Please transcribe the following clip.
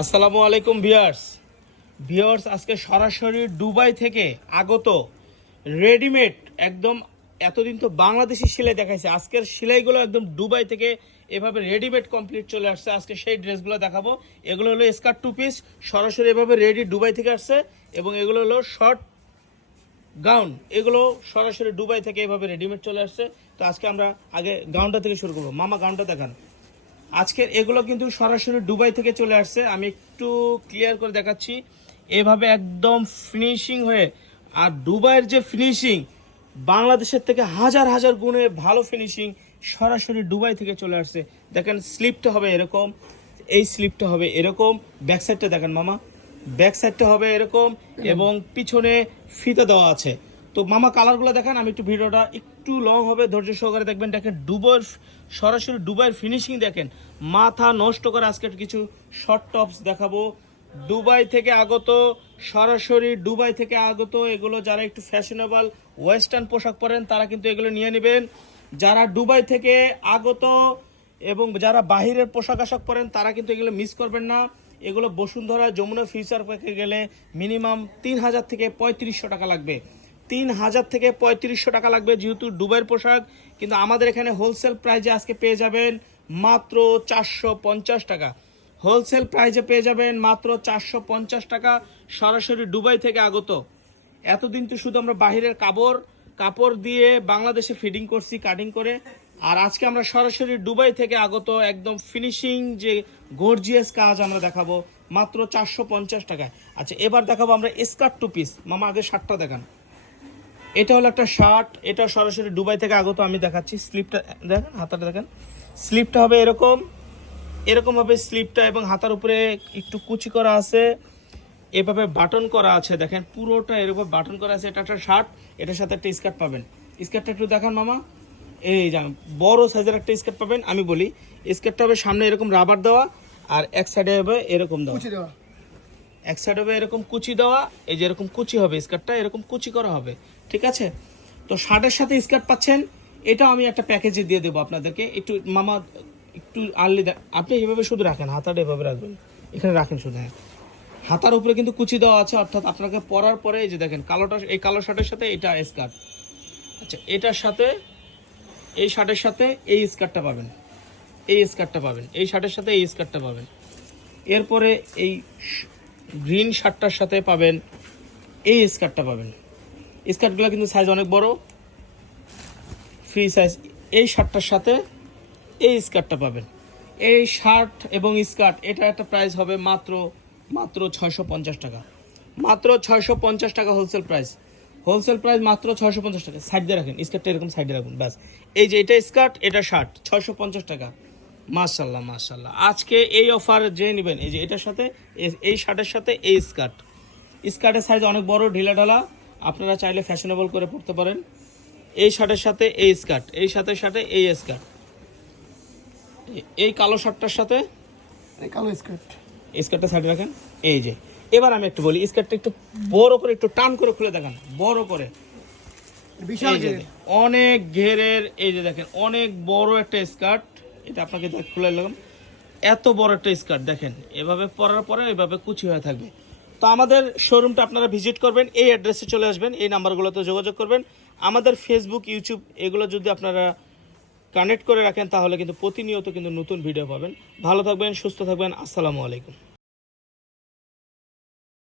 আসসালামু আলাইকুম viewers. Viewers, আজকে সরাসরি দুবাই থেকে আগত রেডিমেড একদম এতদিন তো বাংলাদেশি সেলাই দেখাইছে। আজকের সেলাইগুলো একদম দুবাই থেকে এভাবে রেডিমেড কমপ্লিট চলে আসছে। আজকে সেই ড্রেসগুলো দেখাবো। এগুলো হলো স্কার্ট টু পিস, সরাসরি এভাবে রেডি দুবাই থেকে আসছে এবং এগুলো হলো শর্ট গাউন। এগুলো সরাসরি দুবাই থেকে এভাবে রেডিমেড চলে আসছে। তো আজকে আমরা আগে গাউনটা থেকে শুরু করব। মামা, গাউনটা দেখান। আজকের এগুলো কিন্তু সরাসরি দুবাই থেকে চলে আসছে। আমি একটু ক্লিয়ার করে দেখাচ্ছি। এভাবে একদম ফিনিশিং হয়ে আর দুবাইয়ের যে ফিনিশিং বাংলাদেশের থেকে হাজার হাজার গুণে ভালো ফিনিশিং সরাসরি দুবাই থেকে চলে আসছে। দেখেন স্লিপটা হবে এরকম এই স্লিপটা হবে এরকম ব্যাক সাইডটা দেখেন মামা ব্যাক সাইডটা হবে এরকম এবং পিছনে ফিতে দেওয়া আছে। তো মামা কালারগুলো দেখেন, আমি একটু ভিডিওটা একটু লং হবে, ধৈর্য সহকারে দেখবেন, দেখেন ডুবোর, সরাসরি দুবাইয়ের ফিনিশিং দেখেন। মাথা নষ্ট করে আজকে কিছু শর্ট টপস দেখাবো। দুবাই থেকে আগত, সরাসরি দুবাই থেকে আগত, এগুলো যারা একটু ফ্যাশনেবল ওয়েস্টার্ন পোশাক পরেন, তারা কিন্তু এগুলো নিয়ে নেবেন। যারা দুবাই থেকে আগত এবং যারা বাহিরের পোশাক আশাক পরেন, তারা কিন্তু এগুলো মিস করবেন না। এগুলো বসুন্ধরা যমুনা ফিউচার পার্কে গেলে মিনিমাম তিন হাজার থেকে পঁয়ত্রিশশো টাকা লাগবে। তিন হাজার থেকে পঁয়ত্রিশশো টাকা লাগবে যেহেতু দুবাইয়ের পোশাক, কিন্তু আমাদের এখানে হোলসেল প্রাইজে আজকে পেয়ে যাবেন মাত্র চারশো পঞ্চাশ টাকা। হোলসেল প্রাইজে পেয়ে যাবেন মাত্র চারশো পঞ্চাশ টাকা, সরাসরি ডুবাই থেকে আগত। এতদিন তো শুধু আমরা বাহিরের কাপড় কাপড় দিয়ে বাংলাদেশে ফিডিং করছি কাটিং করে। আর আজকে আমরা সরাসরি ডুবাই থেকে আগত একদম ফিনিশিং যে গর্জিয়াস কাজ আমরা দেখাবো, মাত্র চারশো পঞ্চাশ টাকায়। আচ্ছা এবার দেখাবো আমরা স্কার্ট টু পিস মামা, আগে শার্টটা দেখান। এটা হলো একটা শার্ট, এটা সরাসরি দুবাই থেকে আগত আমি দেখাচ্ছি। স্লিপটা, দেখেন, হাতাটা দেখেন। স্লিপটা হবে এরকম এরকম ভাবে স্লিপটা এবং হাতার উপরে একটু কুচি করা আছে। এভাবে বাটন করা আছে, দেখেন, পুরোটা এরকম বাটন করা আছে। এটা একটা শার্ট, এটার সাথে একটা স্কার্ট পাবেন। স্কার্টটা একটু দেখান, মামা। এই যান বড় সাইজের একটা স্কার্ট পাবেন, আমি বলি। স্কার্টটা হবে সামনে এরকম রাবার দেওয়া, আর এক সাইডে হবে এরকম দেওয়া। এক সাইড হবে এরকম কুচি দেওয়া, এই যে এরকম কুচি হবে স্কার্টটা এরকম কুচি করা হবে, ঠিক আছে? তো শার্টের সাথে স্কার্ট পাচ্ছেন, এটাও আমি একটা প্যাকেজে দিয়ে দেবো আপনাদেরকে। একটু মামা, একটু আর্লি আপনি এভাবে শুধু রাখেন, হাতাটা এভাবে রাখবেন। এখানে রাখেন শুধু হ্যাঁ। হাতার উপরে কিন্তু কুচি দেওয়া আছে, অর্থাৎ আপনাকে পরার পরে এই যে দেখেন, কালোটা, এই কালো শার্টের সাথে এটা স্কার্ট আচ্ছা এটার সাথে, এই শার্টের সাথে এই স্কার্টটা পাবেন। এই স্কার্টটা পাবেন, এই শার্টের সাথে এই স্কার্টটা পাবেন। এরপরে এই গ্রিন শার্টটার সাথে পাবেন, এই স্কার্টটা পাবেন। স্কার্টগুলো কিন্তু সাইজ অনেক বড়। ফ্রি সাইজ এই শার্টটার সাথে এই স্কার্টটা পাবেন। এই শার্ট এবং স্কার্ট, এটা একটা প্রাইস হবে মাত্র মাত্র ছয়শো পঞ্চাশ টাকা। মাত্র ছয়শো পঞ্চাশ টাকা হোলসেল প্রাইস হোলসেল প্রাইস মাত্র ছয়শো পঞ্চাশ টাকা। সাইড দিয়ে রাখেন, স্কার্টটা এরকম সাইডে রাখুন, ব্যাস। এই যে এটা স্কার্ট, এটা শার্ট, ছয়শো পঞ্চাশ টাকা। মাশাল্লাহ মাশাল্লাহ আজকে এই অফার যে নেবেন এই যে এটার সাথে এই শার্টের সাথে এই স্কার্ট স্কার্টের সাইজ অনেক বড় ঢিলা ঢালা আপনারা চাইলে ফ্যাশনেবল করে পড়তে পারেন। এই শার্টের সাথে এই স্কার্ট এই সাথে সাথে এই স্কার্ট এই কালো শার্টটার সাথে? এই কালো স্কার্ট স্কার্টটা সাইডে রাখেন এই যে। এবার আমি একটু বলি স্কার্টটা একটু বড় করে একটু টান করে খুলে দেখান বড় করে। বিশাল। অনেক ঘেরের এই যে দেখেন অনেক বড় একটা স্কার্ট এটা আপনাকে খুলে দিলাম এত বড় একটা স্কার্ট, দেখেন। এভাবে পরার পরে এভাবে কুচি হয়ে থাকবে। তো আমাদের শোরুমটা আপনারা ভিজিট করবেন, এই অ্যাড্রেসে চলে আসবেন, এই নাম্বারগুলোতে যোগাযোগ করবেন। আমাদের ফেসবুক ইউটিউব এগুলো যদি আপনারা কানেক্ট করে রাখেন, তাহলে কিন্তু প্রতিনিয়ত কিন্তু নতুন ভিডিও পাবেন। ভালো থাকবেন, সুস্থ থাকবেন, আসসালামু আলাইকুম।